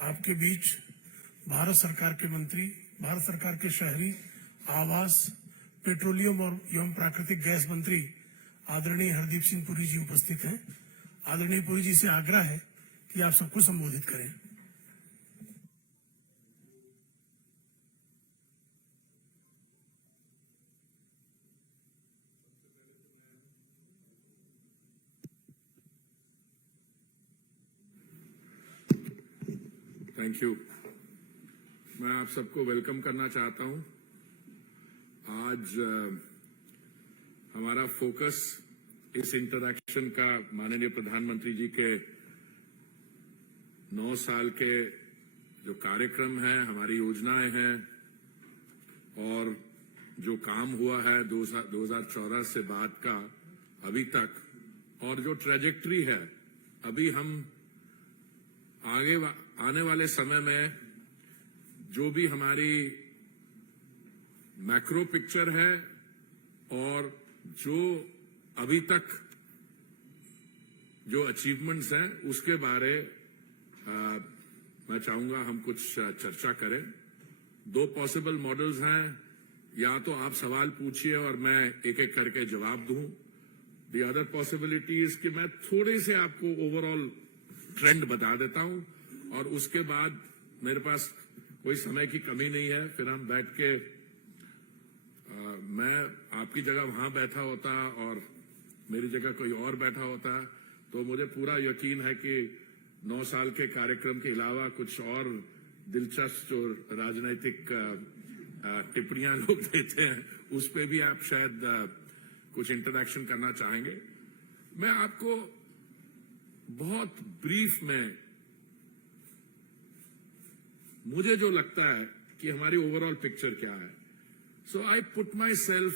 आपके बीच भारत सरकार के मंत्री, भारत सरकार के शहरी आवास, पेट्रोलियम और एवं प्राकृतिक गैस मंत्री आदरणीय हरदीप सिंह पुरी जी उपस्थित हैं। आदरणीय पुरी जी से आग्रह है कि आप सबको संबोधित करें। Thank you. मैं आप सबको वेलकम करना चाहता हूं। आज हमारा फोकस इस इंटरैक्शन का माननीय प्रधानमंत्री जी के 9 साल के जो कार्यक्रम हैं, हमारी योजनाएं हैं और जो काम हुआ है 2014 से बाद का अभी तक, और जो ट्रैजेक्टरी है अभी हम आगे आने वाले समय में जो भी हमारी मैक्रो पिक्चर है और जो अभी तक जो अचीवमेंट्स हैं उसके बारे मैं चाहूंगा हम कुछ चर्चा करें। 2 पॉसिबल मॉडल्स हैं, या तो आप सवाल पूछिए और मैं एक एक करके जवाब दूं। द अदर पॉसिबिलिटी इज कि मैं थोड़े से आपको ओवरऑल ट्रेंड बता देता हूं और उसके बाद मेरे पास कोई समय की कमी नहीं है। फिर हम बैठ के मैं आपकी जगह वहां बैठा होता और मेरी जगह कोई और बैठा होता तो मुझे पूरा यकीन है कि 9 साल के कार्यक्रम के अलावा कुछ और दिलचस्प जो राजनीतिक टिप्पणियां लोग देते हैं उस पे भी आप शायद कुछ इंटरैक्शन करना चाहेंगे। मैं आपको बहुत ब्रीफ में मुझे जो लगता है कि हमारी ओवरऑल पिक्चर क्या है। So I put myself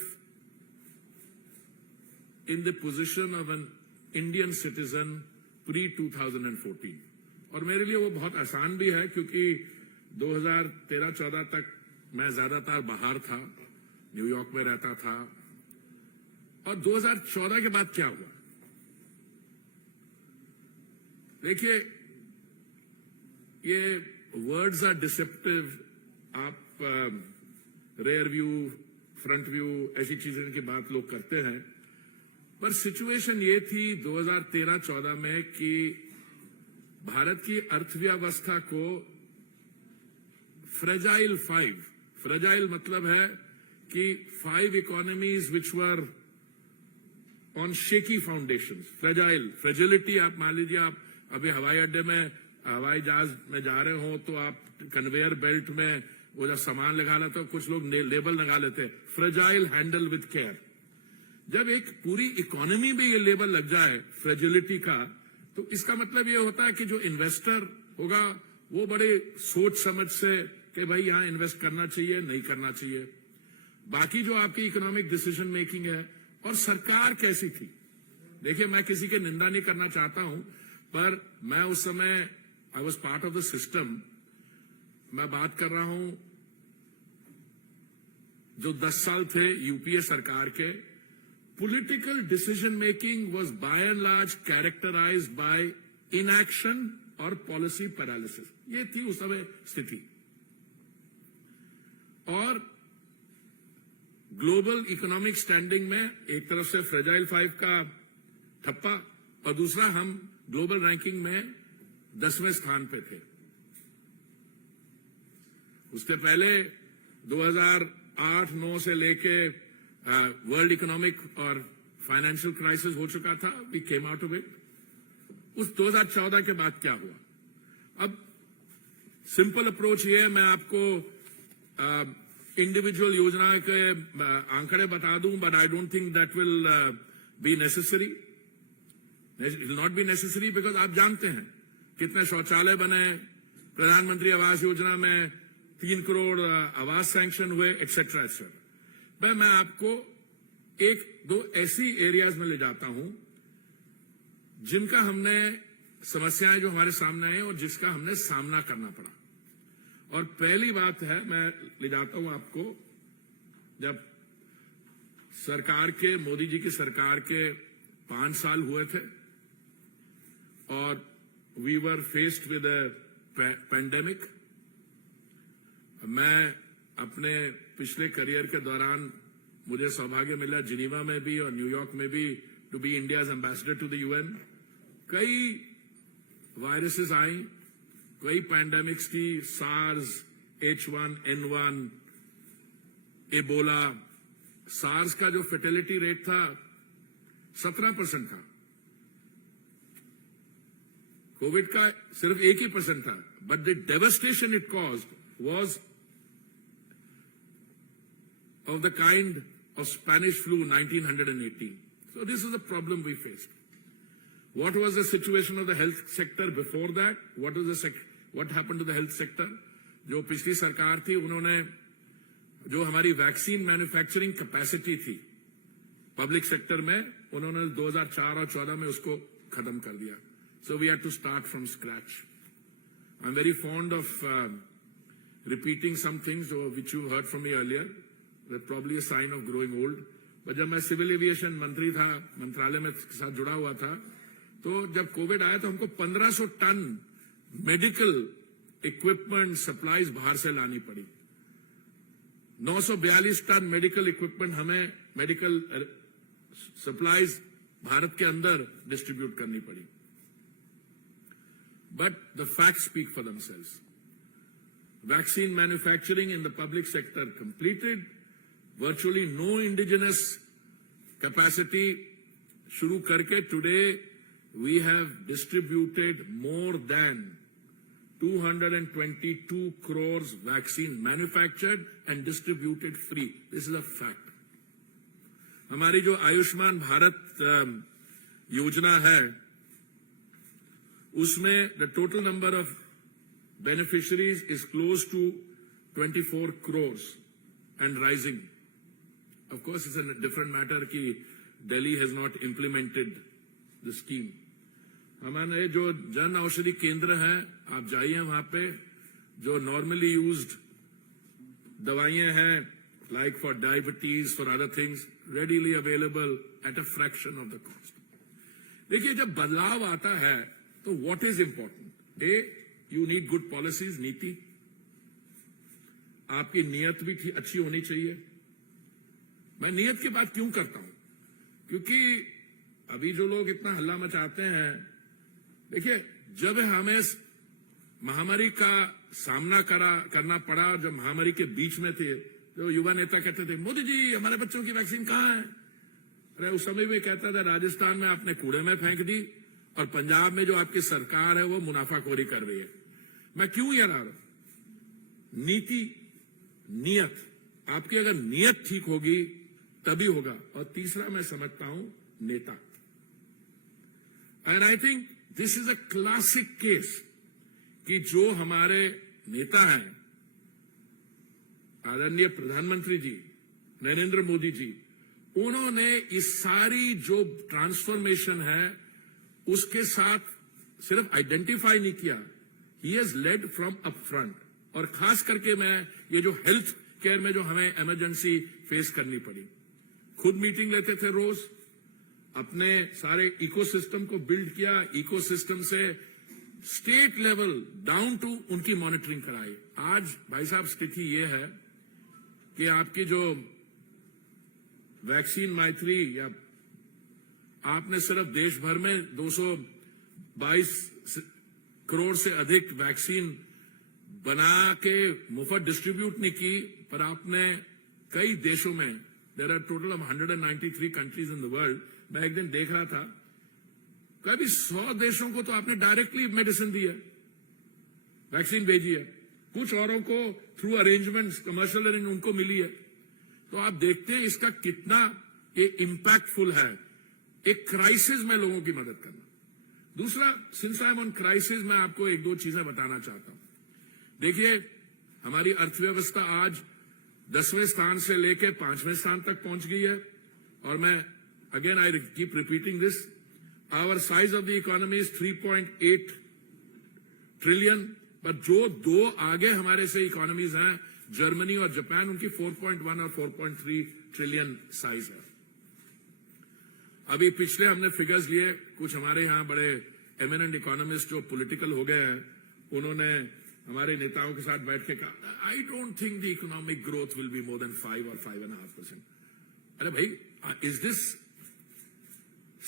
in the position of an Indian citizen pre 2014, और मेरे लिए वो बहुत आसान भी है क्योंकि 2013-14 तक मैं ज्यादातर बाहर था, न्यूयॉर्क में रहता था। और 2014 के बाद क्या हुआ, देखिए ये वर्ड्स आर डिसेप्टिव। आप रेयर व्यू, फ्रंट व्यू, ऐसी चीजें की बात लोग करते हैं, पर सिचुएशन ये थी 2013-14 में कि भारत की अर्थव्यवस्था को फ्रेजाइल 5, फ्रेजाइल मतलब है कि 5 economies which were on shaky foundation. Fragile, fragility, आप मान लीजिए आप अभी हवाई अड्डे में हवाई जहाज में जा रहे हो तो आप कन्वेयर बेल्ट में वो जब सामान लगा लेते हो कुछ लोग लेबल लगा लेते हैं, फ्रेजाइल हैंडल विद केयर। जब एक पूरी इकोनॉमी में ये लेबल लग जाए फ्रेजिलिटी का, तो इसका मतलब ये होता है कि जो इन्वेस्टर होगा वो बड़े सोच समझ से कि भाई यहां इन्वेस्ट करना चाहिए, नहीं करना चाहिए। बाकी जो आपकी इकोनॉमिक डिसीजन मेकिंग है, और सरकार कैसी थी, देखिए मैं किसी की निंदा नहीं करना चाहता हूं, पर मैं उस समय I was part of the system. मैं बात कर रहा हूं जो 10 साल थे यूपीए सरकार के, political decision making was by and large characterised by inaction और पॉलिसी पैरालिसिस। ये थी उस समय स्थिति। और ग्लोबल इकोनॉमिक स्टैंडिंग में एक तरफ से फ्रेजाइल 5 का ठप्पा और दूसरा हम ग्लोबल रैंकिंग में 10वें स्थान पे थे। उसके पहले 2008-9 से लेके वर्ल्ड इकोनॉमिक और फाइनेंशियल क्राइसिस हो चुका था, we came out of it. उस 2014 के बाद क्या हुआ, अब सिंपल अप्रोच ये है, मैं आपको इंडिविजुअल योजना के आंकड़े बता दूं, but I don't think that will be necessary. It will not be necessary because आप जानते हैं कितने शौचालय बने, प्रधानमंत्री आवास योजना में 3 करोड़ आवास सैंक्शन हुए, एक्सेट्रा एक्सेट्रा। मैं आपको 1-2 ऐसी एरियाज में ले जाता हूं जिनका हमने समस्याएं जो हमारे सामने आई और जिसका हमने सामना करना पड़ा। और पहली बात है, मैं ले जाता हूं आपको, जब सरकार के, मोदी जी की सरकार के 5 साल हुए थे और we were faced with a pandemic. मैं अपने पिछले करियर के दौरान मुझे सौभाग्य मिला जिनीवा में भी और न्यूयॉर्क में भी to be India's ambassador to the UN. कई वायरसेस आई, कई पैंडेमिक्स थी, सार्स, H1N1, एबोला। सार्स का जो फर्टिलिटी रेट था 17% था, कोविड का सिर्फ 1% था, but the devastation it caused was of the kind of Spanish flu 1918. So this is the problem we faced. What was the situation of the health sector before that? What happened to the health sector? जो पिछली सरकार थी उन्होंने जो हमारी vaccine manufacturing capacity थी public sector में, उन्होंने 2004 और 14 में उसको खत्म कर दिया. So we had to start from scratch. I'm very fond of repeating some things which you heard from me earlier. That's probably a sign of growing old. But जब मैं सिविल एविएशन मंत्री था, मंत्रालय में साथ जुड़ा हुआ था, तो जब कोविड आया तो हमको 1500 टन मेडिकल इक्विपमेंट सप्लाईज बाहर से लानी पड़ी. 942 टन मेडिकल इक्विपमेंट हमें मेडिकल सप्लाईज भारत के अंदर डिस्ट्रीब्यूट करनी पड़ी. But the facts speak for themselves. Vaccine manufacturing in the public sector completed. Virtually no indigenous capacity shuru karke today we have distributed more than 222 crores vaccine manufactured and distributed free. This is a fact. हमारी जो आयुष्मान भारत योजना है उसमें the total number of beneficiaries is close to 24 crores and rising. Of course, it's a different matter कि Delhi has not implemented the scheme. हमारे जो जन औषधि केंद्र हैं, आप जाइए वहां पे, जो normally used दवाइयां हैं, like for diabetes, for other things, readily available at a fraction of the cost. देखिए जब बदलाव आता है, तो what is important? You need good policies, नीति. आपकी नियत भी अच्छी होनी चाहिए. मैं नियत की बात क्यों करता हूं? क्योंकि अभी जो लोग इतना हल्ला मचाते हैं, देखिए जब हमें महामारी का सामना करना पड़ा, जब महामारी के बीच में थे, तो युवा नेता कहते थे मोदी जी हमारे बच्चों की वैक्सीन कहां है? अरे उस समय भी कहता था राजस्थान में आपने कूड़े में फेंक दी और पंजाब में जो आपकी सरकार है वो मुनाफाखोरी कर रही है. मैं क्यों ये रहा? नीति, नियत. आपकी अगर नियत ठीक होगी तभी होगा. और तीसरा मैं समझता हूं नेता. And I think this is a classic case कि जो हमारे नेता हैं, आदरणीय प्रधानमंत्री जी नरेंद्र मोदी जी, उन्होंने इस सारी जो ट्रांसफॉर्मेशन है उसके साथ सिर्फ आइडेंटिफाई नहीं किया, he has lead from up front. और खास करके मैं ये जो हेल्थ केयर में जो हमें इमरजेंसी फेस करनी पड़ी, खुद मीटिंग लेते थे रोज, अपने सारे इकोसिस्टम को बिल्ड किया, इकोसिस्टम से स्टेट लेवल डाउन टू उनकी मॉनिटरिंग कराई. आज भाई साहब स्थिति ये है कि आपकी जो वैक्सीन मैत्री, या आपने सिर्फ देश भर में 222 करोड़ से अधिक वैक्सीन बना के मुफ्त डिस्ट्रीब्यूट नहीं की, पर आपने कई देशों में, there are total of 193 countries in the world, मैं एक दिन देख रहा था, कभी 100 देशों को तो आपने डायरेक्टली मेडिसिन दी है, वैक्सीन भेजी है. कुछ औरों को थ्रू अरेंजमेंट्स, कमर्शियल अरेंजमेंट उनको मिली है. तो आप देखते हैं इसका कितना ये इंपैक्टफुल है एक क्राइसिस में लोगों की मदद करना. दूसरा, since I am on crisis, मैं आपको एक दो चीजें बताना चाहता हूं. देखिए हमारी अर्थव्यवस्था आज 10वें स्थान से लेकर 5वें स्थान तक पहुंच गई है. और मैं again I keep repeating this, our size of the economy is 3.8 trillion, but जो दो आगे हमारे से इकोनॉमीज हैं, जर्मनी और जापान, उनकी 4.1 और 4.3 ट्रिलियन साइज है. अभी पिछले हमने फिगर्स लिए, कुछ हमारे यहां बड़े एमिनेंट इकोनॉमिस्ट जो पॉलिटिकल हो गए हैं, उन्होंने हमारे नेताओं के साथ बैठ के कहा, I don't think the economic growth will be more than 5 or 5.5%. अरे भाई, is this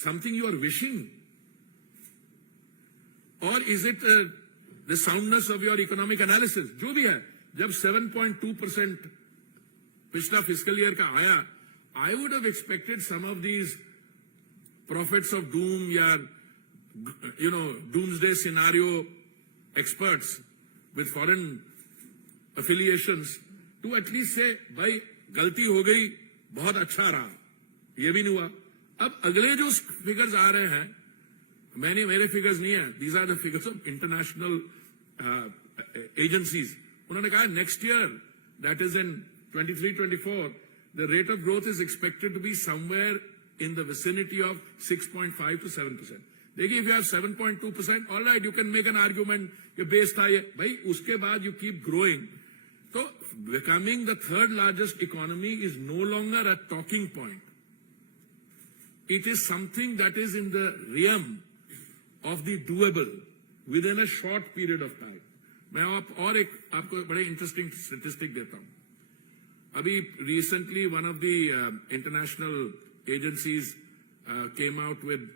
something you are wishing, और is it the soundness of your economic analysis? जो भी है, जब 7.2% पिछला फिस्कल ईयर का आया, I would have expected some of these prophets of doom या doomsday scenario experts with foreign affiliations to at least say, भाई गलती हो गई, बहुत अच्छा रहा. ये भी नहीं हुआ. अब अगले जो फिगर्स आ रहे हैं, मेरे फिगर्स नहीं है, these are the figures of international agencies. उन्होंने कहा next year, that is in 23-24, the rate of growth is expected to be somewhere in the vicinity of 6.5 to 7%. देखिए, if you have 7.2%, all right, you can make an argument कि base था ये. भाई, उसके बाद you keep growing. So becoming the third largest economy is no longer a talking point. It is something that is in the realm of the doable within a short period of time. मैं आपको बड़े interesting statistic देता हूं. अभी recently one of the international agencies came out with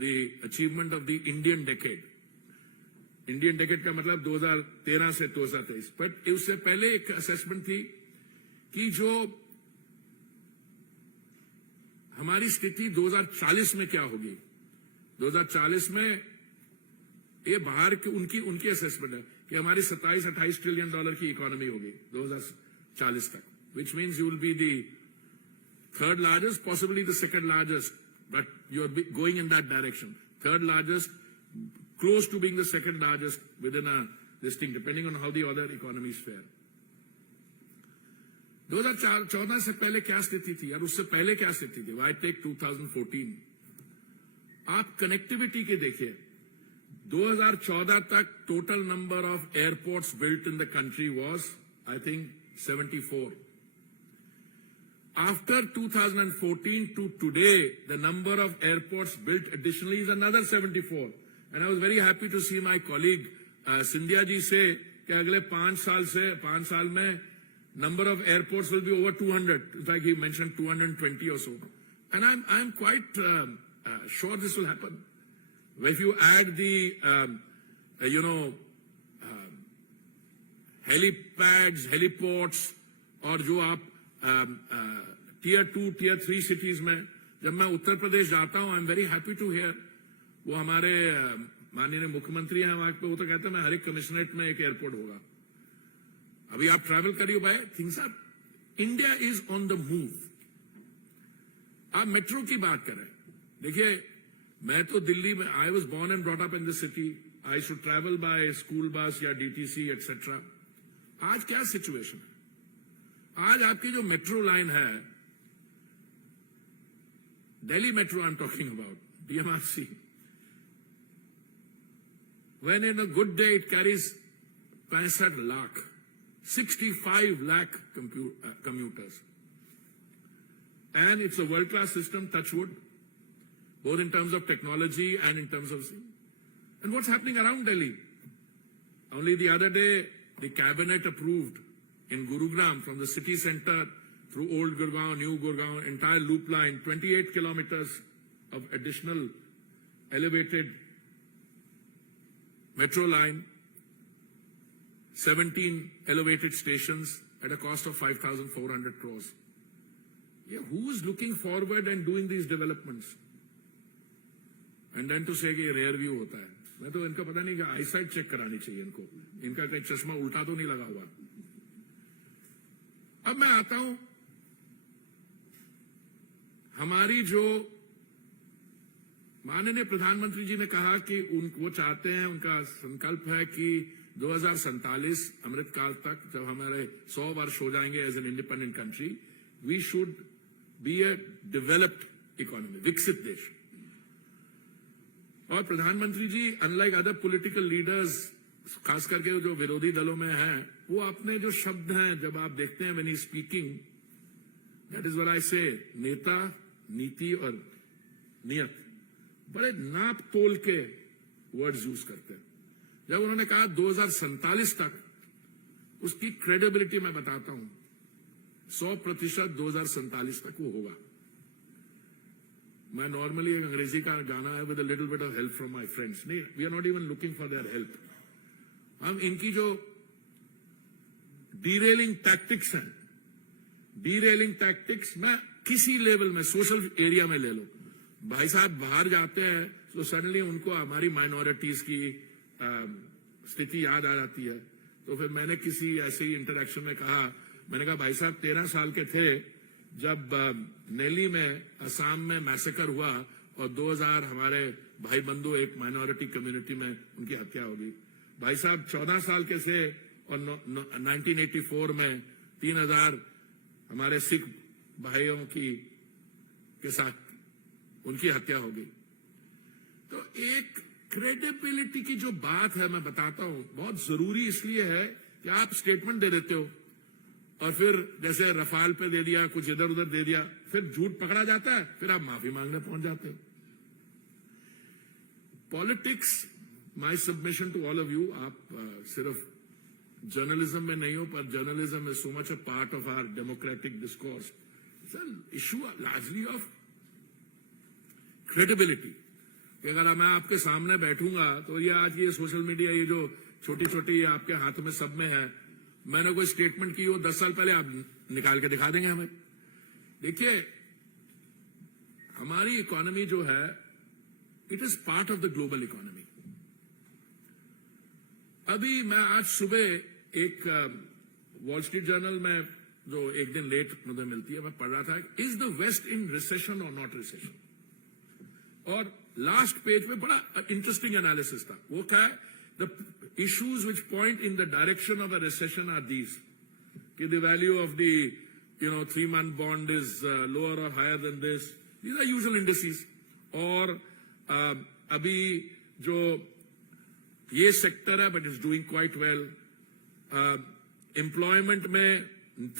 the achievement of the Indian decade. Indian decade का मतलब 2013 से 2023. But उससे पहले एक असेसमेंट थी कि जो हमारी स्थिति 2040 में क्या होगी. 2040 में ये बाहर की उनकी असेसमेंट है कि हमारी 27-28 ट्रिलियन डॉलर की इकोनॉमी होगी 2040 तक, which means you will be the third largest, possibly the second largest, but you are going in that direction. Third largest, close to being the second largest within this thing, depending on how the other economies fare. 2014 से पहले क्या स्थिति थी और उससे पहले क्या स्थिति थी? Why take 2014? आप कनेक्टिविटी के देखिए, 2014 तक total number of airports built in the country was, I think, 74. After 2014 to today, the number of airports built additionally is another 74. And I was very happy to see my colleague Sindhya ji say कि अगले 5 साल में number of airports will be over 200. In fact, he mentioned 220 or so. And I'm quite sure this will happen. If you add the helipads, heliports, और जो आप tier 2, tier 3 cities में, जब मैं उत्तर प्रदेश जाता हूं, I am very happy to hear, वो हमारे माननीय मुख्यमंत्री हैं वहां पे, वो तो कहते हैं मैं हर एक कमिश्नरेट में एक एयरपोर्ट होगा. अभी आप ट्रैवल करिए भाई, things are, India is on the move. आप मेट्रो की बात करें, देखिए, मैं तो दिल्ली में, I was born and brought up in this city, I should travel by school bus या डीटीसी एक्सेट्रा. आज क्या सिचुएशन है? आज आपकी जो मेट्रो लाइन है, Delhi metro I am talking about, DMRC, when in a good day it carries 65 lakh, 65 lakh commuters. And it's a world-class system, touch wood, both in terms of technology and in terms of... And what's happening around Delhi? Only the other day, the cabinet approved in Gurugram, from the city center through Old Gurgaon, New Gurgaon, entire loop line, 28 kilometers of additional elevated metro line, 17 elevated stations at a cost of 5,400 crores. Yeah, who is looking forward and doing these developments? And then to say कि rear view होता है, मैं तो इनका पता नहीं कि eyesight check करानी चाहिए इनको, इनका कहीं चश्मा उल्टा तो नहीं लगा हुआ. अब मैं आता हूं, हमारी जो माननीय प्रधानमंत्री जी ने कहा कि वो चाहते हैं, उनका संकल्प है कि 2047 अमृतकाल तक, जब हमारे 100 वर्ष हो जाएंगे as an independent country, we should be a developed economy, विकसित देश. और प्रधानमंत्री जी, अनलाइक अदर पॉलिटिकल लीडर्स, खास करके जो विरोधी दलों में हैं, वो अपने जो शब्द हैं, जब आप देखते हैं when he speaking, that is what I से, नेता, नीति और नियत, बड़े नाप तोल के वर्ड्स यूज करते हैं. जब उन्होंने कहा 2047 तक, उसकी क्रेडिबिलिटी मैं बताता हूं, 100% 2047 तक वो होगा। मैं नॉर्मली एक अंग्रेजी का गाना है, with a little bit of help from my friends, नहीं, we are not even looking for their help. हम इनकी जो डीरेलिंग टैक्टिक्स हैं, डीरेलिंग टैक्टिक्स मैं किसी लेवल में, सोशल एरिया में ले लो, भाई साहब बाहर जाते हैं तो सडनली उनको हमारी माइनॉरिटीज की स्थिति याद आ जाती है। तो फिर मैंने किसी ऐसे ही इंटरेक्शन में कहा, मैंने कहा भाई साहब 13 साल के थे जब नेली में असम में मैसेकर हुआ और 2000 हमारे भाई बंधु एक माइनॉरिटी कम्युनिटी में उनकी हत्या होगी। भाई साहब 14 साल के थे और 1984 में 3000 हमारे सिख भाइयों के साथ उनकी हत्या हो गई। तो एक क्रेडिबिलिटी की जो बात है, मैं बताता हूं, बहुत जरूरी इसलिए है कि आप स्टेटमेंट दे देते हो और फिर जैसे रफाल पे दे दिया, कुछ इधर उधर दे दिया, फिर झूठ पकड़ा जाता है, फिर आप माफी मांगने पहुंच जाते हो। Politics, my submission to all of you, आप सिर्फ जर्नलिज्म में नहीं हो, पर journalism is so much a part of our democratic discourse. It's an issue largely of credibility. कि अगर मैं आपके सामने बैठूंगा तो ये आज ये सोशल मीडिया, ये जो छोटी छोटी आपके हाथ में सब में है, मैंने कोई स्टेटमेंट की हो 10 साल पहले, आप निकाल के दिखा देंगे हमें। देखिए, हमारी इकोनॉमी जो है, it is part of the global economy. अभी मैं आज सुबह एक वॉल स्ट्रीट जर्नल में, जो एक दिन लेट मुझे मिलती है, मैं पढ़ रहा था, is the West in recession और नॉट रिसेशन। और लास्ट पेज में बड़ा इंटरेस्टिंग एनालिसिस था। वो क्या है, the issues which point in the direction of a recession are these, कि the value of the 3-month bond is lower और higher than this, these are usual indices. और अभी जो ये सेक्टर है, but is doing quite well. Employment में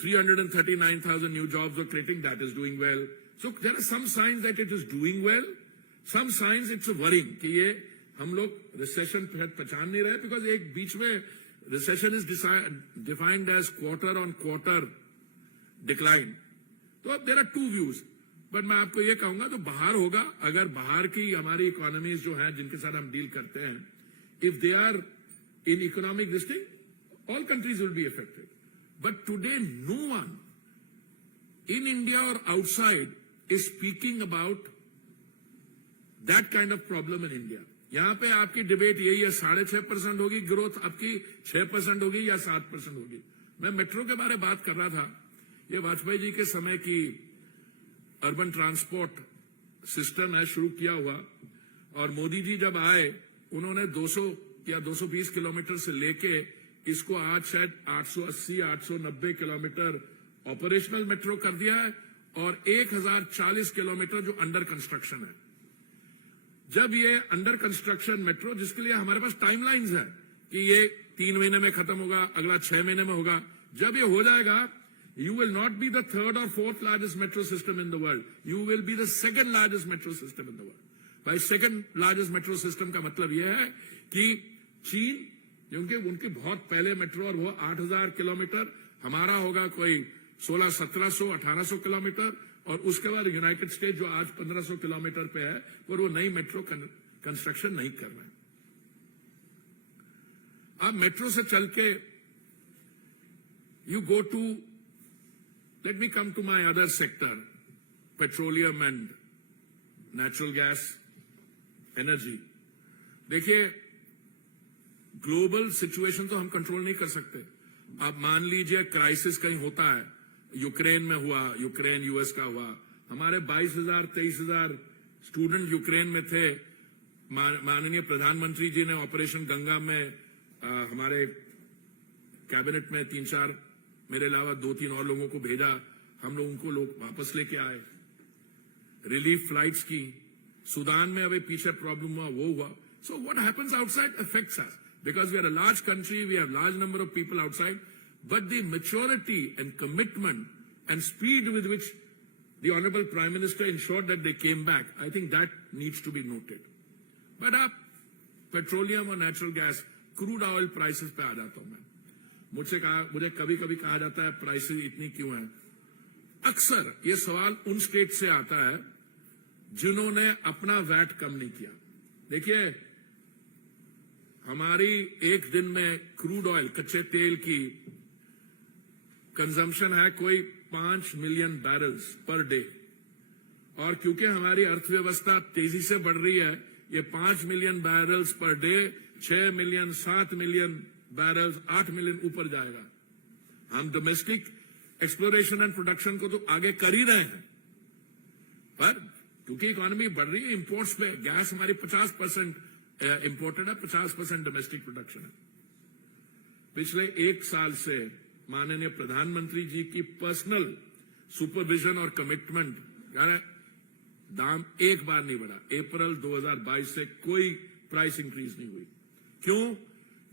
339,000 new jobs are creating, that is doing well. So there are some signs that it is doing well, some signs it's worrying कि ये हम लोग रिसेशन पहचान नहीं रहे, बिकॉज एक बीच में recession is defined as quarter on quarter decline. तो अब देयर आर 2 व्यूज, बट मैं आपको ये कहूंगा, तो बाहर होगा, अगर बाहर की हमारी इकोनॉमीज जो है जिनके साथ हम डील करते हैं, if they are in economic this thing, all countries will be affected. But today, no one in India or outside is speaking about that kind of problem in India. यहां पे आपकी डिबेट यही है, 6.5% होगी growth, आपकी 6% होगी या 7% होगी। मैं मेट्रो के बारे में बात कर रहा था, ये वाजपेयी जी के समय की अर्बन ट्रांसपोर्ट सिस्टम है, शुरू किया हुआ, और मोदी जी जब आए, उन्होंने 200 या 220 किलोमीटर से लेके इसको आज शायद 880-890 किलोमीटर ऑपरेशनल मेट्रो कर दिया है, और 1040 किलोमीटर जो अंडर कंस्ट्रक्शन है। जब ये अंडर कंस्ट्रक्शन मेट्रो, जिसके लिए हमारे पास टाइमलाइंस है कि ये 3 महीने में खत्म होगा, अगला 6 महीने में होगा, जब ये हो जाएगा, you will not be the 3rd or 4th largest metro system in the world, you will be the 2nd largest metro system in the world. भाई, 2nd largest metro system का मतलब यह है कि चीन, क्योंकि उनके बहुत पहले मेट्रो, और वो 8,000 किलोमीटर, हमारा होगा कोई 1600-1700, 1800 किलोमीटर, और उसके बाद यूनाइटेड स्टेट जो आज 1500 किलोमीटर पे है, पर वो नई मेट्रो कंस्ट्रक्शन नहीं कर रहे हैं। अब मेट्रो से चल के you go to, let me come to my other sector, petroleum and natural gas energy. देखिए, ग्लोबल सिचुएशन तो हम कंट्रोल नहीं कर सकते। आप मान लीजिए क्राइसिस कहीं होता है, यूक्रेन में हुआ, यूक्रेन यूएस का हुआ, हमारे 22,000-23,000 स्टूडेंट यूक्रेन में थे। माननीय प्रधानमंत्री जी ने ऑपरेशन गंगा में हमारे कैबिनेट में 3-4, मेरे अलावा 2-3 और लोगों को भेजा, हम लोग उनको वापस लेके आए, रिलीफ फ्लाइट्स की। सूडान में अभी पीछे प्रॉब्लम हुआ, वो हुआ। So what happens outside affects us, because we are a large country, we have large number of people outside, but the maturity and commitment and speed with which the Honorable Prime Minister ensured that they came back, I think that needs to be noted. But आप petroleum और natural gas, crude oil prices पे आ जाता हूं मैं। मुझे कभी कभी कहा जाता है प्राइसेस इतनी क्यों है। अक्सर ये सवाल उन स्टेट से आता है जिन्होंने अपना वैट कम नहीं किया। देखिए, हमारी एक दिन में क्रूड ऑयल कच्चे तेल की कंजम्पशन है कोई 5 मिलियन बैरल्स पर डे, और क्योंकि हमारी अर्थव्यवस्था तेजी से बढ़ रही है, ये 5 million barrels per day 6 million, 7 million barrels, 8 million ऊपर जाएगा। हम डोमेस्टिक एक्सप्लोरेशन एंड प्रोडक्शन को तो आगे कर ही रहे हैं, पर क्योंकि इकोनॉमी बढ़ रही है, इंपोर्ट्स पे गैस हमारी 50% इंपोर्टेड है, 50% डोमेस्टिक प्रोडक्शन है। पिछले एक साल से माननीय प्रधानमंत्री जी की पर्सनल सुपरविजन और कमिटमेंट, यार दाम एक बार नहीं बढ़ा। अप्रैल 2022 से कोई प्राइस इंक्रीज नहीं हुई। क्यों?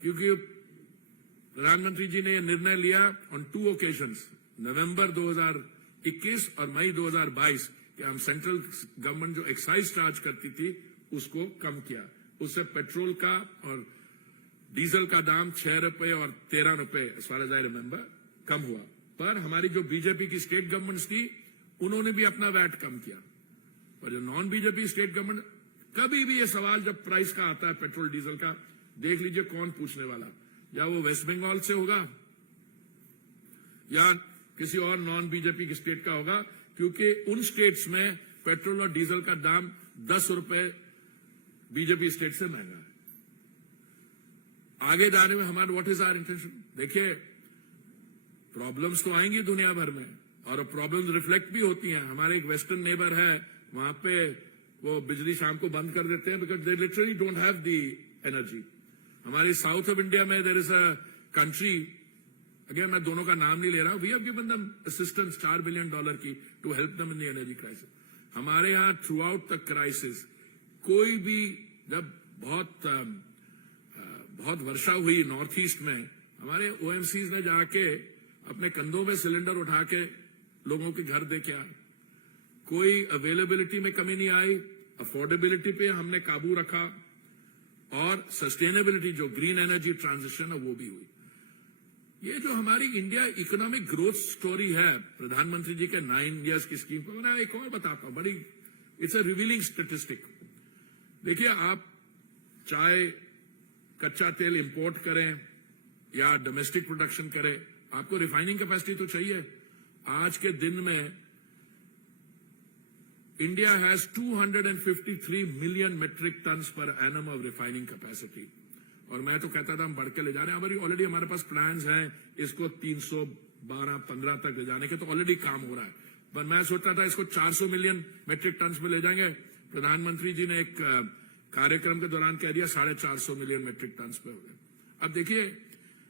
क्योंकि प्रधानमंत्री जी ने यह निर्णय लिया ऑन 2 ओकेजन्स, नवंबर 2021 और मई 2022, कि हम सेंट्रल गवर्नमेंट जो एक्साइज चार्ज करती थी उसको कम किया। उससे पेट्रोल का और डीजल का दाम 6 रुपए और 13 रुपए, as far as I remember, कम हुआ। पर हमारी जो बीजेपी की स्टेट गवर्नमेंट्स थी उन्होंने भी अपना वैट कम किया। पर जो नॉन बीजेपी स्टेट गवर्नमेंट, कभी भी ये सवाल जब प्राइस का आता है पेट्रोल डीजल का, देख लीजिए कौन पूछने वाला, या वो वेस्ट बंगाल से होगा या किसी और नॉन बीजेपी की स्टेट का होगा, क्योंकि उन स्टेट्स में पेट्रोल और डीजल का दाम 10 रुपए बीजेपी स्टेट से महंगा है। आगे जाने में हमारा व्हाट इज आवर इंटेंशन? देखिए, प्रॉब्लम्स तो आएंगी दुनिया भर में, और प्रॉब्लम्स रिफ्लेक्ट भी होती हैं। हमारे एक वेस्टर्न नेबर है, वहां पे वो बिजली शाम को बंद कर देते हैं because they literally don't have the energy. हमारी साउथ ऑफ इंडिया में there is a country, again मैं दोनों का नाम नहीं ले रहा, we have given them assistance $4 billion की to help them in the energy crisis. हमारे यहां थ्रू आउट द क्राइसिस कोई भी, जब बहुत वर्षा हुई नॉर्थ ईस्ट में, हमारे ओएमसीज ने जाके अपने कंधों में सिलेंडर उठा के लोगों के घर दे के आए। कोई अवेलेबिलिटी में कमी नहीं आई, अफोर्डेबिलिटी पे हमने काबू रखा, और सस्टेनेबिलिटी जो ग्रीन एनर्जी ट्रांजिशन है वो भी हुई। ये जो हमारी इंडिया इकोनॉमिक ग्रोथ स्टोरी है प्रधानमंत्री जी के 9 इयर्स की स्कीम को, मैं एक और बताता हूं, बड़ी इट्स अ रिवीलिंग स्टेटिस्टिक। देखिए, आप चाहे कच्चा तेल इंपोर्ट करें या डोमेस्टिक प्रोडक्शन करें, आपको रिफाइनिंग कैपेसिटी तो चाहिए। आज के दिन में India has 253 million metric tons per annum of refining capacity, और मैं तो कहता था हम बढ़ के ले जा रहे हैं। ऑलरेडी हमारे पास प्लान्स हैं इसको 312-15 तक ले जाने के, तो ऑलरेडी काम हो रहा है। पर मैं सोचता था इसको 400 मिलियन मेट्रिक टन्स में ले जाएंगे। प्रधानमंत्री जी ने एक कार्यक्रम के दौरान कह दिया 450 मिलियन मेट्रिक टन्स पे हो गए। अब देखिए,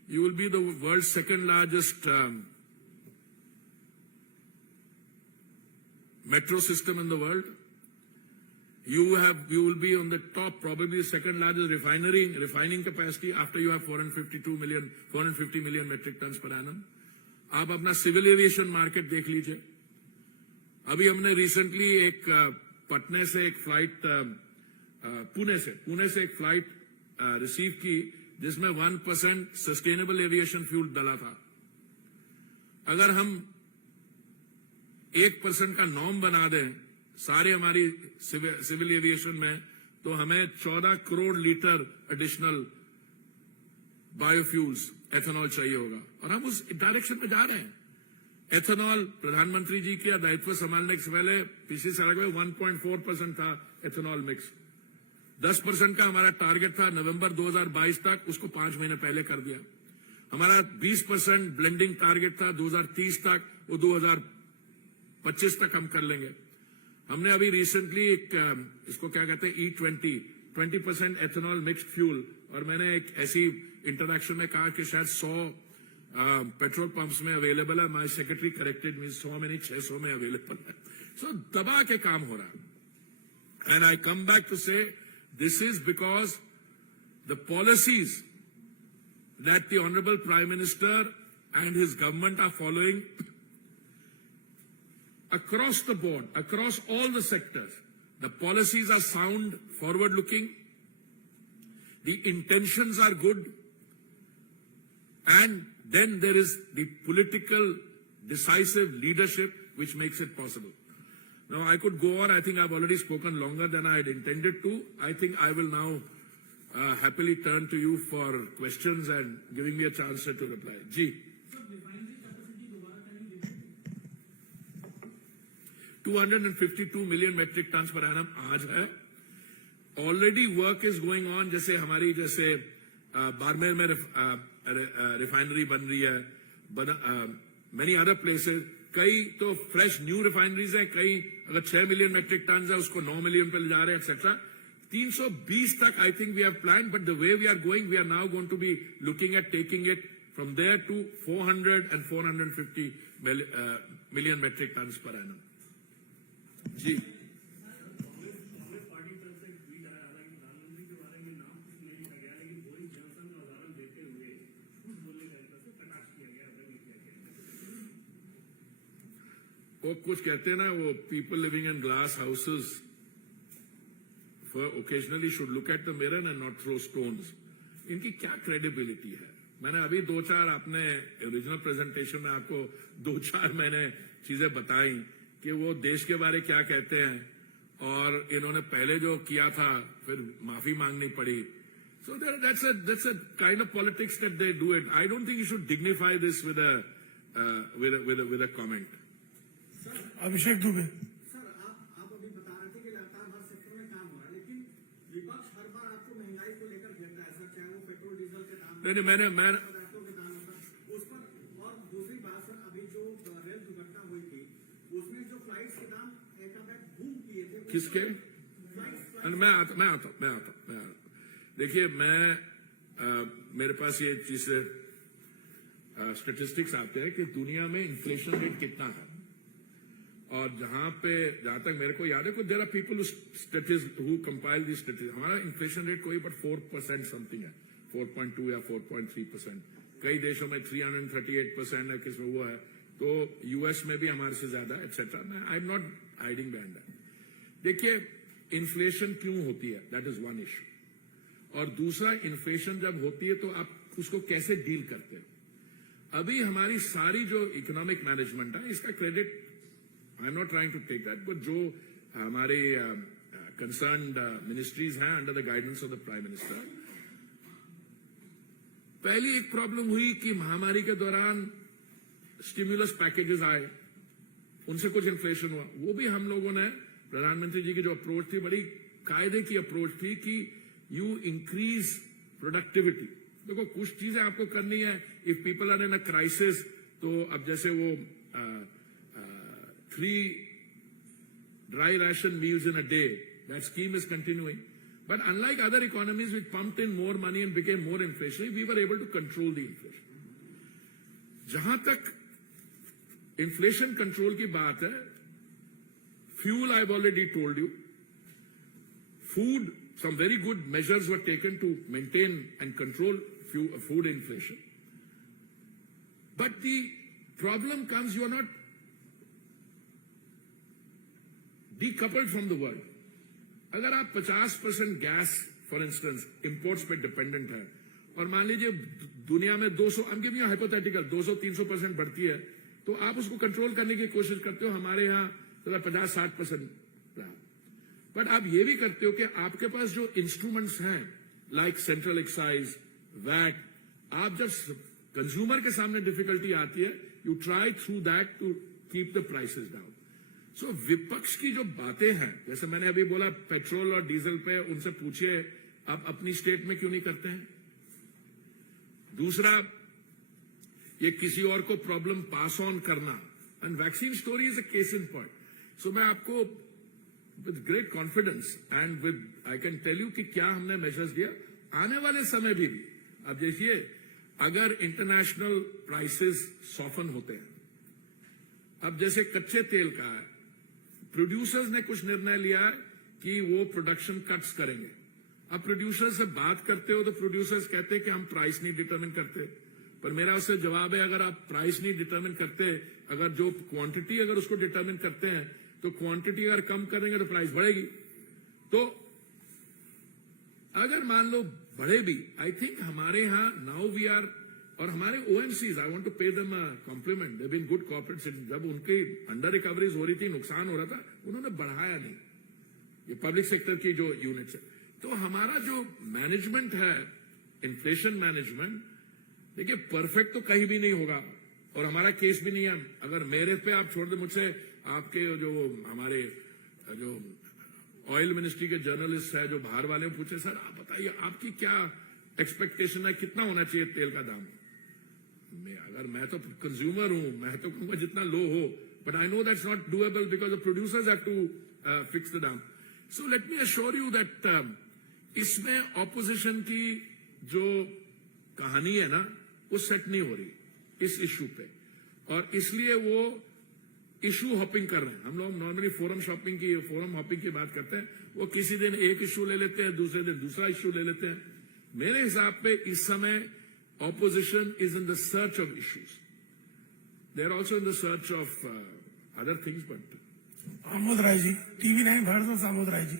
you will be the world second largest metro system in the world. You will be on the top, probably the second largest refining capacity after you have 450 million metric tons per annum. आप अपना civil aviation market देख लीजिए। अभी हमने recently एक पटने से एक फ्लाइट, पुणे से एक फ्लाइट रिसीव की जिसमें 1% सस्टेनेबल एविएशन फ्यूल डला था। अगर हम 1% का नॉर्म बना दें सारे हमारी सिविल एविएशन में, तो हमें 14 crore litre additional biofuels ethanol चाहिए होगा, और हम उस डायरेक्शन में जा रहे हैं। एथेनॉल प्रधानमंत्री जी के दायित्व संभालने से पहले पिछली साल में 1.4% था एथेनॉल मिक्स। 10% का हमारा टारगेट था नवंबर 2022 तक, उसको 5 महीने पहले कर दिया। हमारा 20% ब्लेंडिंग टारगेट था 2030 तक, वो 2025 तक हम कर लेंगे। हमने अभी रिसेंटली एक इसको क्या कहते हैं E20 20% एथेनॉल मिक्स्ड फ्यूल, और मैंने एक ऐसी इंटरैक्शन में कहा कि शायद 100 पेट्रोल पंप्स में अवेलेबल है। माय सेक्रेटरी करेक्टेड मी, 100 में नहीं 600 में अवेलेबल है। सो दबा के काम हो रहा है। And I come back to say this is because the policies that the honourable prime minister and his government are following across the board, across all the sectors. The policies are sound, forward-looking. The intentions are good. And then there is the political decisive leadership which makes it possible. Now, I could go on. I think I've already spoken longer than I had intended to. I think I will now happily turn to you for questions and giving me a chance to reply. Ji. 252 million metric tons per annum आज है. Already work is going on. जैसे हमारी बाड़मेर में refinery बन रही है, many other places. कई तो fresh new refineries हैं, कई अगर 6 million metric tons है उसको 9 million पे ले जा रहे हैं, etc. 320 तक I think we have planned, but the way we are going, we are now going to be looking at taking it from there to 400 and 450 million metric tons per annum. जी. वो कुछ कहते हैं ना, वो people living in glass houses occasionally should look at the mirror and not throw stones. इनकी क्या credibility है? मैंने अभी 2-4 अपने original presentation में आपको 2-4 मैंने चीजें बताई कि वो देश के बारे क्या कहते हैं और इन्होंने पहले जो किया था फिर माफी मांगनी पड़ी. So that's a kind of politics that they do it. I don't think you should dignify this with a comment. Abhishek Dubey. Sir, आप अभी बता रहे थे कि लगातार हर सेक्टर में काम हो रहा है, लेकिन विपक्ष हर बार आपको महंगाई को लेकर घेरता है सर, चाहे वो पेट्रोल डीजल के दाम नहीं, पदार्थों के दाम उस पर. और दूसरी बात सर, अभी जो रेल दुर्घटना हुई थी उसमें जो फ्लाइट्स के दाम एकाएक बूम किए थे. किसके? मैं आता. देखिए, मेरे पास ये चीज स्टेटिस्टिक्स आते हैं कि दुनिया में इन्फ्लेशन रेट कितना है, और जहां तक मेरे को याद है, there are people who compile this statistics. हमारा इन्फ्लेशन रेट कोई बट 4% समथिंग है, 4.2 या 4.3%. कई देशों में 338% है, किसमें वो है, तो यूएस में भी हमारे से ज्यादा etcetera. I am not hiding behind that. देखिए, इन्फ्लेशन क्यों होती है, दैट इज वन इश्यू. और दूसरा, इन्फ्लेशन जब होती है तो आप उसको कैसे डील करते हैं. अभी हमारी सारी जो इकोनॉमिक मैनेजमेंट है, इसका credit I am not trying to take that, but जो हमारे कंसर्न्ड मिनिस्ट्रीज हैं under the guidance of the prime minister, पहली एक प्रॉब्लम हुई कि महामारी के दौरान स्टिमुलस पैकेजेस आए, उनसे कुछ इन्फ्लेशन हुआ. वो भी हम लोगों ने, प्रधानमंत्री जी की जो अप्रोच थी, बड़ी कायदे की अप्रोच थी कि यू इंक्रीज प्रोडक्टिविटी. देखो, कुछ चीजें आपको करनी है. If people are in a crisis, तो अब जैसे वो 3 dry ration meals in a day, that scheme is continuing. But unlike other economies which pumped in more money and became more inflationary, we were able to control the inflation. जहां तक inflation control की बात है, fuel I've already told you. Food, some very good measures were taken to maintain and control food inflation. But the problem comes, you are not decoupled from the world. अगर आप 50% gas for instance imports पे dependent है, और मान लीजिए दुनिया में 200, I'm giving you a hypothetical, 200-300% बढ़ती है, तो आप उसको कंट्रोल करने की कोशिश करते हो. हमारे यहाँ 50-60% रहा. बट आप ये भी करते हो कि आपके पास जो इंस्ट्रूमेंट्स हैं, लाइक सेंट्रल एक्साइज, वैट, आप जब कंज्यूमर के सामने डिफिकल्टी आती है, you try through that to keep the prices down. So विपक्ष की जो बातें हैं, जैसे मैंने अभी बोला पेट्रोल और डीजल पे, उनसे पूछिए आप अपनी स्टेट में क्यों नहीं करते हैं. दूसरा, ये किसी और को प्रॉब्लम पास ऑन करना, and vaccine story is a case in point. So मैं आपको with great confidence and with I can tell you कि क्या हमने मेजर्स दिया. आने वाले समय भी अब देखिए, अगर इंटरनेशनल प्राइसेस सॉफन होते हैं, अब जैसे कच्चे तेल का है, प्रोड्यूसर्स ने कुछ निर्णय लिया है कि वो प्रोडक्शन कट्स करेंगे. अब प्रोड्यूसर्स से बात करते हो तो प्रोड्यूसर्स कहते हैं कि हम प्राइस नहीं डिटरमिन करते. पर मेरा उससे जवाब है, अगर आप प्राइस नहीं डिटरमिन करते, अगर जो क्वांटिटी अगर उसको डिटरमिन करते हैं, तो क्वांटिटी अगर कम करेंगे तो प्राइस बढ़ेगी. तो अगर मान लो बढ़े भी, आई थिंक हमारे यहां नाउ वी आर और हमारे OMCs, I want to pay them compliment, they been good corporate citizen. जब उनकी अंडर रिकवरीज हो रही थी, नुकसान हो रहा था, उन्होंने बढ़ाया नहीं ये पब्लिक सेक्टर की जो यूनिट्स है। तो हमारा जो मैनेजमेंट है, इन्फ्लेशन मैनेजमेंट, देखिए परफेक्ट तो कहीं भी नहीं होगा और हमारा केस भी नहीं है। अगर मेरे पे आप छोड़ दे, मुझसे आपके जो हमारे जो ऑयल मिनिस्ट्री के जर्नलिस्ट है जो बाहर वाले पूछे, सर आप बताइए आपकी क्या एक्सपेक्टेशन है, कितना होना चाहिए तेल का दाम? अगर मैं तो कंज्यूमर हूं, मैं तो कहूंगा जितना लो हो, but I know that's not doable because the producers have to fix the दाम। So let me assure you that इसमें ऑपोजिशन की जो कहानी है ना, वो सेट नहीं हो रही इस इश्यू पे, और इसलिए वो इशू हॉपिंग कर रहे हैं। हम लोग नॉर्मली फोरम हॉपिंग की बात करते हैं, वो किसी दिन एक इशू ले लेते हैं, दूसरे दिन दूसरा इशू ले लेते हैं। मेरे हिसाब पे इस समय opposition is in the search of issues, they are also in the search of other things. But Amod Rai ji, TV9 Bharat में आमोद राय जी।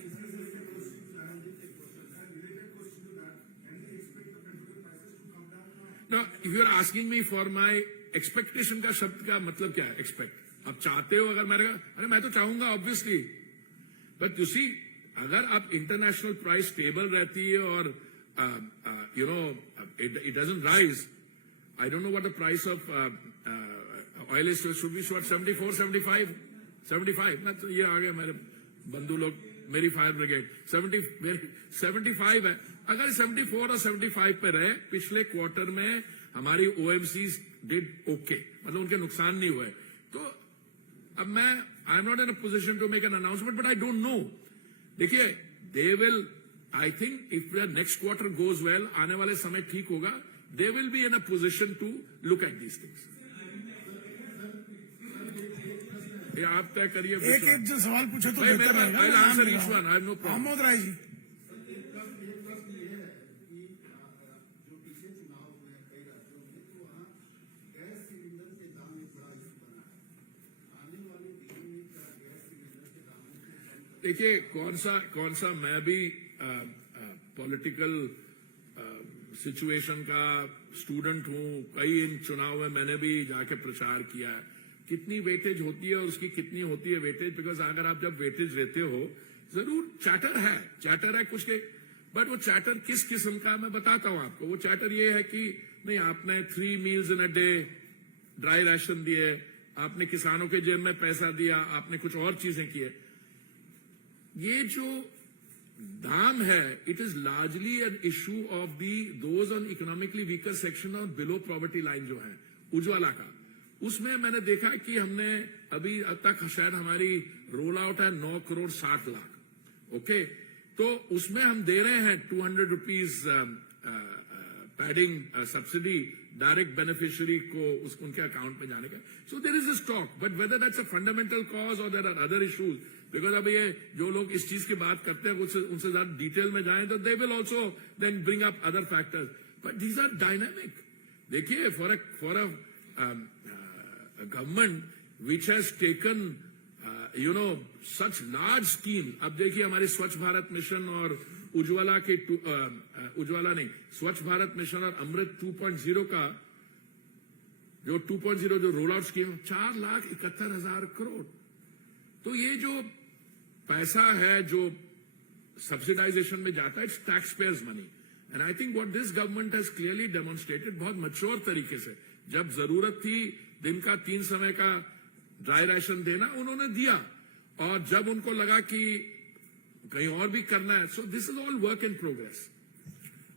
Now, if you are asking me for my expectation का शब्द का मतलब क्या है? एक्सपेक्ट आप चाहते हो? अगर अरे मैं तो चाहूंगा ऑब्वियसली, बट यू सी अगर आप इंटरनेशनल प्राइस स्टेबल रहती है और you know it doesn't rise, I don't know what the price of oil is, should be 74, 75 ना, तो ये आ गया मेरे बंधु लोग, मेरी फायर ब्रिगेड 75 है। अगर 74 और 75 पे रहे, पिछले क्वार्टर में हमारी ओएमसी डिड ओके, मतलब उनके नुकसान नहीं हुए। तो अब मैं I am not in a position to make an announcement, but I don't know. देखिए they will, I think if the next quarter goes well, आने वाले समय ठीक होगा, they will be in a position to look at these things. ये आप तय करिए। एक जो सवाल पूछे तो बेहतर रहेगा। Answer each one, I have no problem. Amod Rai ji, देखिए कौन सा मैं भी पॉलिटिकल सिचुएशन का स्टूडेंट हूं, कई इन चुनाव में मैंने भी जाके प्रचार किया है। कितनी वेटेज होती है और उसकी कितनी होती है वेटेज, बिकॉज अगर आप जब वेटेज लेते हो, जरूर चैटर है कुछ के, बट वो चैटर किस किस्म का मैं बताता हूं आपको। वो चैटर ये है कि नहीं आपने 3 meals in a day dry ration दिए, आपने किसानों के जेब में पैसा दिया, आपने कुछ और चीजें की है। ये जो दाम है, it is largely an issue of the those on economically weaker section और बिलो पॉवर्टी लाइन जो है उज्ज्वला का। उसमें मैंने देखा कि हमने अभी अब तक शायद हमारी रोल आउट है 9 करोड़ 60 लाख। ओके, तो उसमें हम दे रहे हैं 200 rupees padding subsidy direct beneficiary को उनके अकाउंट में जाने का। So there is a stock, but whether that's a fundamental cause और there are other issues, because अब ये जो लोग इस चीज की बात करते हैं उनसे ज्यादा डिटेल में जाएं तो they will also then bring up other factors, but these are dynamic. देखिए for a government which has taken such large scheme, अब देखिए हमारे स्वच्छ भारत मिशन और उज्ज्वला के उज्ज्वला नहीं, स्वच्छ भारत मिशन और अमृत 2.0 का जो 2.0 जो रोल आउट स्कीम 4,71,000 करोड़। तो ये जो पैसा है जो सब्सिडाइजेशन में जाता है, it's tax payers money, and I think what this government has clearly demonstrated बहुत मैच्योर तरीके से, जब जरूरत थी दिन का 3 समय का ड्राई राशन देना, उन्होंने दिया, और जब उनको लगा कि कहीं और भी करना है, so this is all work in progress.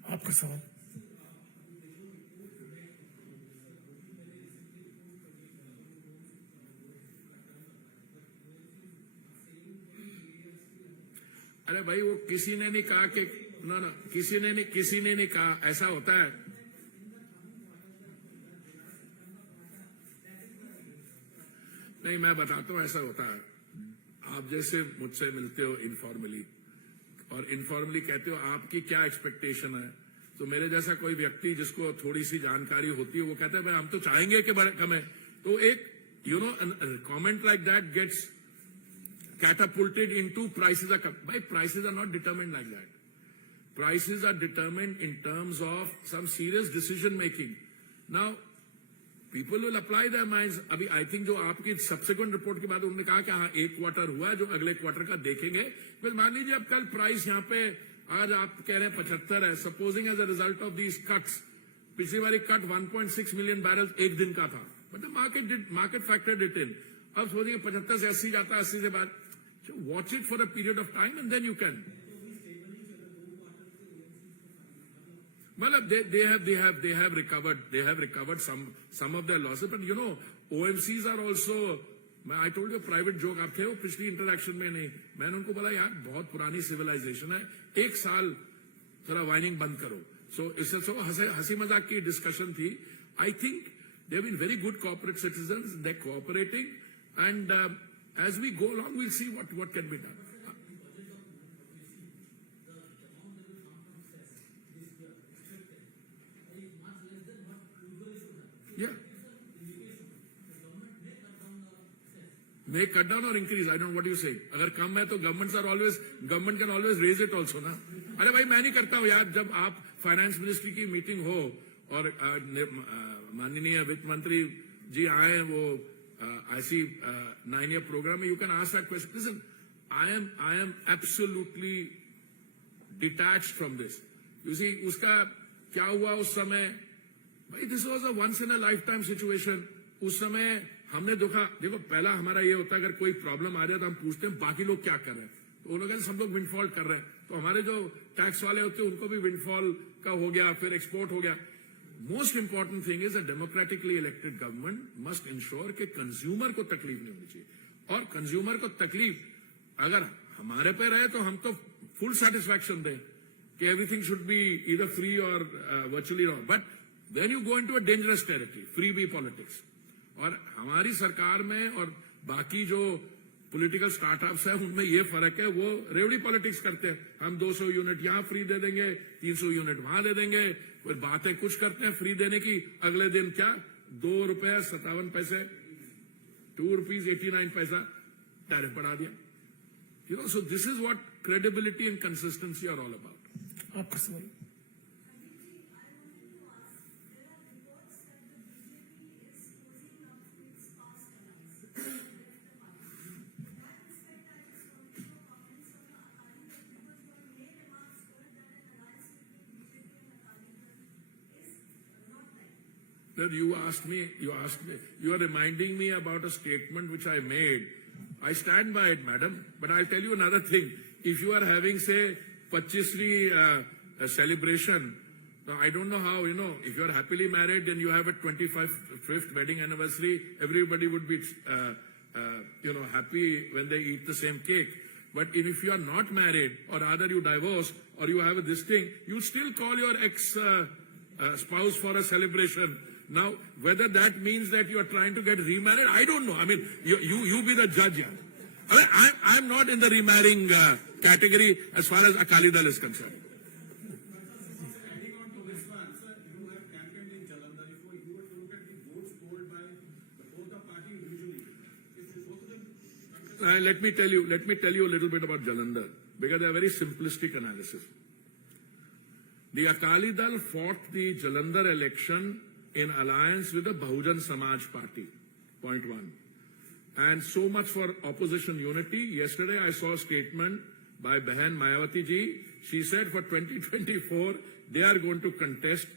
आपका सवाल। अरे भाई वो किसी ने नहीं कहा कि ना किसी ने नहीं कहा ऐसा होता है। नहीं, मैं बताता हूं ऐसा होता है। आप जैसे मुझसे मिलते हो इनफॉर्मली और इनफॉर्मली कहते हो आपकी क्या एक्सपेक्टेशन है, तो मेरे जैसा कोई व्यक्ति जिसको थोड़ी सी जानकारी होती है वो कहता है भाई हम तो चाहेंगे कि कमें, तो एक comment like that gets catapulted into prices are by prices are not determined like that. Prices are determined in terms of some serious decision making Now, people will apply their minds. अभी I think जो आपकी subsequent report के बाद उन्होंने कहा कि हाँ एक क्वार्टर हुआ, जो अगले क्वार्टर का देखेंगे। फिर मान लीजिए अब कल प्राइस यहाँ पे आज आप कह रहे हैं 75 है, supposing as a result of these cuts, पिछली बारी कट 1.6 मिलियन बैरल एक दिन का था, but the market factored it in. अब सोचिए 75 से 80 जाता है, 80 से बाद watch it for a period of time and then you can. मतलब they have recovered some of their losses, but you know OMCs are also, I told you private joke, आप थे वो पिछली इंटरेक्शन में नहीं, मैंने उनको बोला यार बहुत पुरानी सिविलाइजेशन है, एक साल थोड़ा वाइनिंग बंद करो। सो इससे सो हंसी मजाक की डिस्कशन थी। I think they have been very good corporate citizens, they cooperating, and as we go along we'll see what can be done. Yeah. May cut down or increase, I don't know what you say. अगर कम है तो government can always raise it also ना। अरे भाई मैं नहीं करता हूँ यार, जब आप फाइनेंस मिनिस्ट्री की मीटिंग हो और माननीय वित्त मंत्री जी आए, वो ऐसी 9-year प्रोग्राम में, you can ask that question. Listen, I am absolutely detached from this. You see, उसका क्या हुआ उस समय, भाई this was a once in a life time situation. उस समय हमने देखो पहला हमारा ये होता है, अगर कोई प्रॉब्लम आ रही है तो हम पूछते हैं बाकी लोग क्या कर रहे हैं, तो वो लोग कहते हैं सब लोग विंडफॉल कर रहे हैं, तो हमारे जो टैक्स वाले होते हैं उनको भी विंडफॉल का हो गया, फिर एक्सपोर्ट हो गया। Most important thing is a democratically elected government must ensure कि कंज्यूमर को तकलीफ नहीं होनी चाहिए, और कंज्यूमर को तकलीफ अगर हमारे पे रहे तो हम तो फुल सेटिस्फैक्शन दें कि everything should be either free or virtually raw, but then you go into a dangerous territory, freebie politics. और हमारी सरकार में और बाकी जो पॉलिटिकल स्टार्टअप्स है उनमें ये फर्क है, वो रेवड़ी पॉलिटिक्स करते हैं। हम 200 यूनिट यहाँ फ्री दे देंगे, 300 यूनिट वहां दे देंगे, फिर बातें कुछ करते हैं फ्री देने की, अगले दिन क्या ₹2.57, ₹2.89 टैरिफ बढ़ा दिया। You know, so this is what credibility and consistency are all about. आपका सवाल। You asked me, you are reminding me about a statement which I made. I stand by it, madam, but I'll tell you another thing. If you are having, say, 25th celebration, now I don't know how, if you are happily married and you have a 25th wedding anniversary, everybody would be, happy when they eat the same cake. But if you are not married, or rather you divorced, or you have this thing, you still call your spouse for a celebration. Now, whether that means that you are trying to get remarried, I don't know. I mean, you be the judge here. I'm not in the remarrying category as far as Akali Dal is concerned. Adding on to this one, sir, you have campaigned in Jalandhar. If you were to look at the votes polled by both the party individually, if both of them... Let me tell you a little bit about Jalandhar, because they are very simplistic analysis. The Akali Dal fought the Jalandhar election in alliance with the Bahujan Samaj Party, point one. And so much for opposition unity. Yesterday I saw a statement by Behan Mayawati ji. She said for 2024, they are going to contest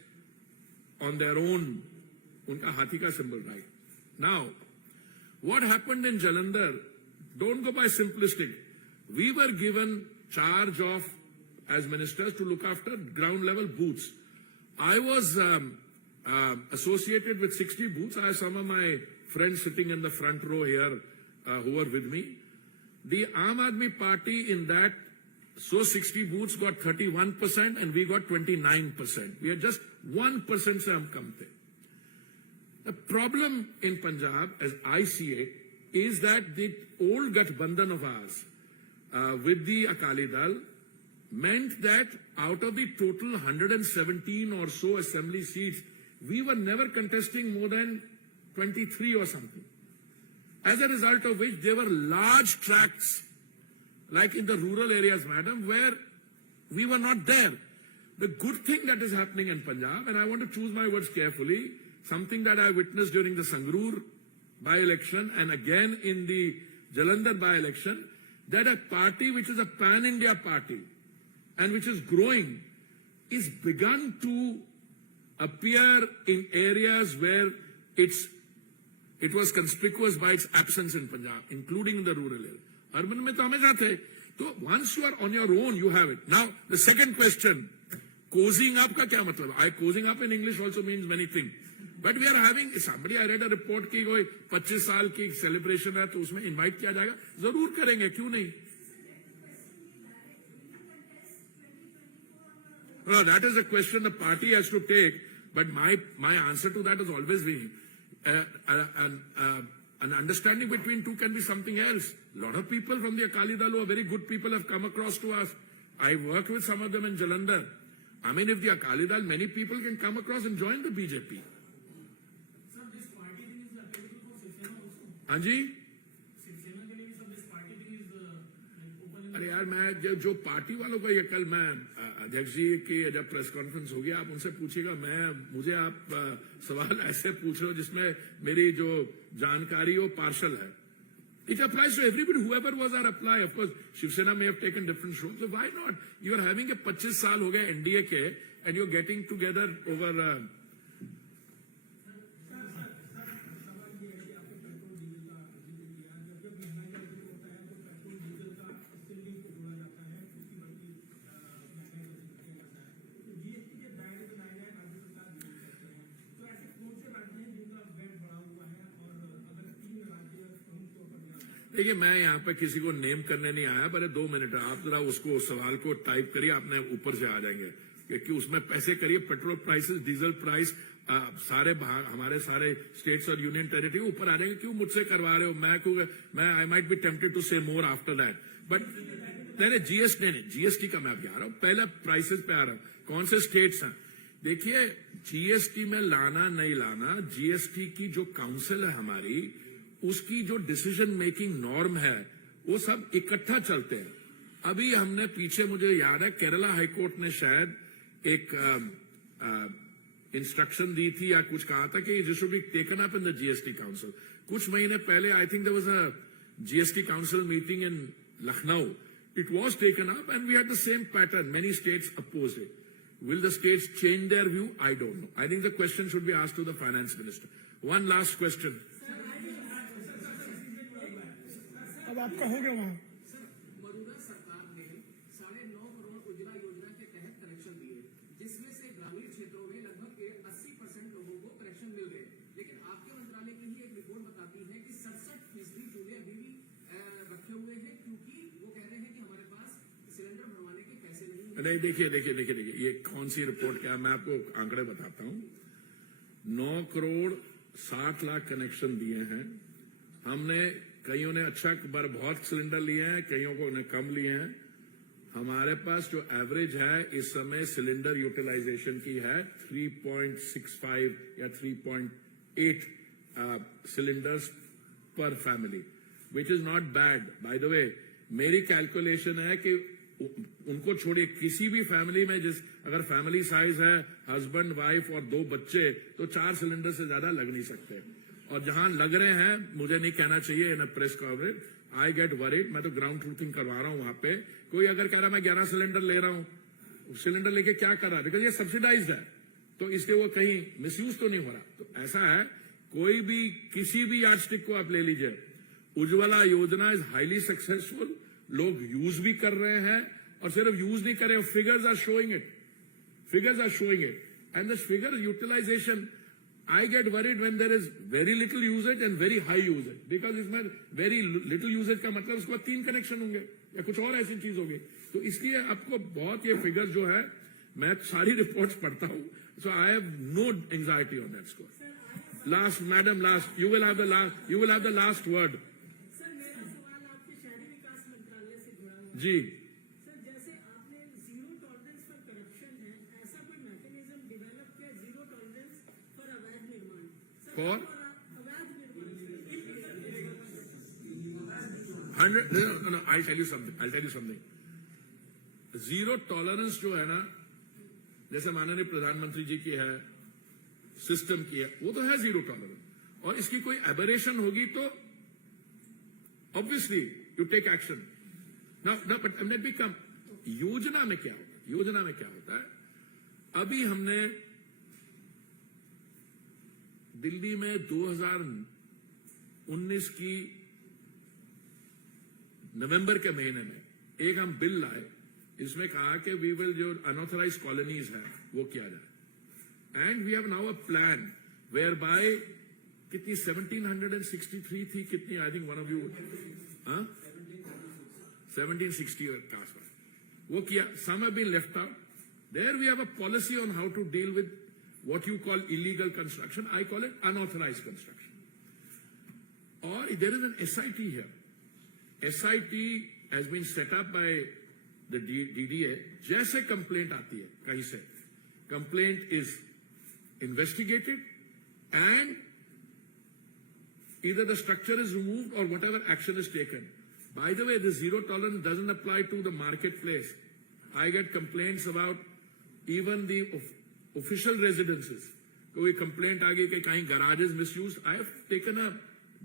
on their own, unka hathi ka symbol, right? Now, what happened in Jalandhar, don't go by simplistic. We were given charge of, as ministers, to look after ground level booths. I was associated with 60 booths. I have some of my friends sitting in the front row here who were with me. The Aam Aadmi Party in that, so 60 booths got 31% and we got 29%. We are just 1% se hum kam the. The problem in Punjab, as I see it, is that the old Gathbandhan of ours with the Akali Dal meant that out of the total 117 or so assembly seats, we were never contesting more than 23 or something. As a result of which, there were large tracts, like in the rural areas, madam, where we were not there. The good thing that is happening in Punjab, and I want to choose my words carefully, something that I witnessed during the Sangrur by-election and again in the Jalandhar by-election, that a party which is a pan-India party and which is growing is begun to appear in areas where it was conspicuous by its absence in Punjab, including in the rural area. Urban mein to hamesha the. So once you are on your own, you have it. Now, the second question, cozying up ka kya matlab? Cozying up in English also means many things. But we are having, somebody I read a report ki koi 25 saal ki celebration hai, to usme invite kiya jayega. Zarur karenge, kyun nahi? No, that is a question the party has to take. But my answer to that has always been, an understanding between two can be something else. A lot of people from the Akali Dal who are very good people have come across to us. I worked with some of them in Jalandhar. I mean, if the Akali Dal, many people can come across and join the BJP. Sir, this party thing is applicable for Shiv Sena also. Hanji? Shiv Sena के लिए भी सब this party thing is open. अरे यार मैं जो party वालों का ये कल मैं अध्यक्ष जी की जब प्रेस कॉन्फ्रेंस होगी आप उनसे पूछिएगा मुझे आप सवाल ऐसे पूछ रहे हो जिसमें मेरी जो जानकारी हो पार्शल है. It applies to everybody, whoever was our apply. Of course, Shiv Sena may have taken different roles. So why not? You are having a 25 saal ho gaya NDA ke, and you're getting together over. देखिए मैं यहाँ पे किसी को name करने नहीं आया, पर 2 मिनट आप जरा उसको सवाल को टाइप करिए, आपने ऊपर से आ जाएंगे क्योंकि उसमें पैसे करिए पेट्रोल प्राइसेस, डीजल प्राइस, सारे हमारे सारे स्टेट्स और यूनियन टेरिटरी ऊपर आ जाएंगे. क्यों मुझसे करवा रहे हो? मैं I might be tempted to say more after that, but मैंने जीएसटी का मैं अभी आ रहा हूँ. पहले प्राइसेस पे आ रहा हूँ. कौन से स्टेट्स हैं? देखिए जीएसटी में लाना नहीं लाना, जीएसटी की जो काउंसिल है हमारी, उसकी जो डिसीजन मेकिंग नॉर्म है वो सब इकट्ठा चलते हैं. अभी हमने पीछे, मुझे याद है केरला हाईकोर्ट ने शायद एक इंस्ट्रक्शन दी थी या कुछ कहा था कि this should be taken up in the GST council. कुछ महीने पहले I think there was a GST council meeting in Lucknow. It was taken up and we had the same pattern. Many states opposed it. Will the states change their view? I don't know. I think the question should be asked to the finance minister. One last question. अब आपका हो गया वहां. मौजूदा सरकार ने 9.5 करोड़ उज्ज्वला योजना के तहत कनेक्शन दिए, जिसमें से ग्रामीण क्षेत्रों में लगभग 80% लोगों को कनेक्शन मिल गए. लेकिन आपके मंत्रालय की ही एक रिपोर्ट बताती है कि 67% चूल्हे अभी भी रखे हुए हैं, क्योंकि वो कह रहे हैं कि हमारे पास सिलेंडर भरवाने के पैसे नहीं हैं. नहीं, देखिए ये कौन सी रिपोर्ट क्या, मैं आपको आंकड़े बताता हूं. 9 करोड़ 60 लाख कनेक्शन दिए हैं हमने. कईयों ने बहुत सिलेंडर लिए हैं, कईयों को ने कम लिए हैं. हमारे पास जो एवरेज है इस समय सिलेंडर यूटिलाइजेशन की है 3.65 या 3.8 सिलेंडर्स पर family, which is not bad. By the way मेरी कैलकुलेशन है कि उनको छोड़िए, किसी भी फैमिली में अगर फैमिली साइज है हस्बैंड वाइफ और 2 बच्चे, तो 4 सिलेंडर से ज्यादा लग नहीं सकते. और जहां लग रहे हैं, मुझे नहीं कहना चाहिए in press coverage, I get worried. मैं तो ग्राउंड ट्रूथिंग करवा रहा हूं. वहां पे कोई अगर कह रहा मैं 11 सिलेंडर ले रहा हूं, सिलेंडर लेके क्या कर रहा है? बिकॉज ये सब्सिडाइज्ड है, तो इसलिए वो कहीं मिसयूज तो नहीं हो रहा. तो ऐसा है, कोई भी किसी भी यार्डस्टिक को आप ले लीजिए, उज्ज्वला योजना इज हाईली सक्सेसफुल. लोग यूज भी कर रहे हैं, और सिर्फ यूज नहीं कर रहे, figures are showing it. And this figure utilisation, I get worried when there is very little usage and very high usage, because इसमें very little usage का मतलब उसके बाद 3 कनेक्शन होंगे या कुछ और ऐसी चीज होगी. तो इसलिए आपको बहुत ये फिगर जो है, मैं सारी रिपोर्ट्स पढ़ता हूं, so I have no anxiety on that score. Last, madam, you will have the last word. Sir मेरा सवाल आपके शहरी विकास मंत्रालय से जुड़ा हुआ है. जी. सर जैसे आपने जीरो टॉलरेंस फॉर करप्शन है, ऐसा कोई मैकेनिज्म डेवलप किया जीरो टॉलरेंस फॉर अवैध निर्माण? For? अवैध निर्माण 100, no, I'll tell you something. Zero tolerance जो है ना, जैसे माननीय प्रधानमंत्री जी की है, सिस्टम की है, वो तो है जीरो टॉलरेंस। और इसकी कोई एबरेशन होगी तो obviously you take action. But let me come, योजना में क्या होता है? योजना में क्या होता है? अभी हमने दिल्ली में 2019 की नवंबर के महीने में एक हम बिल लाए, इसमें कहा कि वी विल जो अनऑथराइज कॉलोनीज है वो किया जाए, and we have now a plan whereby कितनी 1763 थी, कितनी I think one of you 1760 के आसपास वो किया। Some have been left out. There we have a policy on how to deal with what you call illegal construction, I call it unauthorized construction. Or there is an SIT here. SIT has been set up by the DDA. जैसे complaint आती है कहीं से, complaint is investigated and either the structure is removed or whatever action is taken. By the way, the zero tolerance doesn't apply to the marketplace. I get complaints about even the official residences. कोई complaint आ गई कि कहीं garages misuse, I have taken a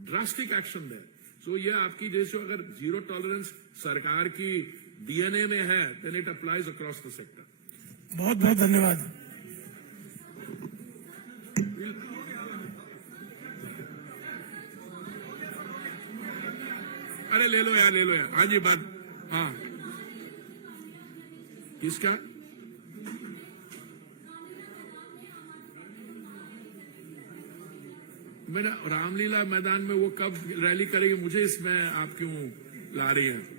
drastic action there. So ये आपकी जैसे अगर zero tolerance सरकार की डीएनए में है, then it applies across the sector. बहुत बहुत धन्यवाद। अरे ले लो यार, ले लो यार। हाँ जी, बात, हाँ किसका? मैंने रामलीला मैदान में वो कब रैली करेगी, मुझे इसमें आप क्यों ला रही हैं?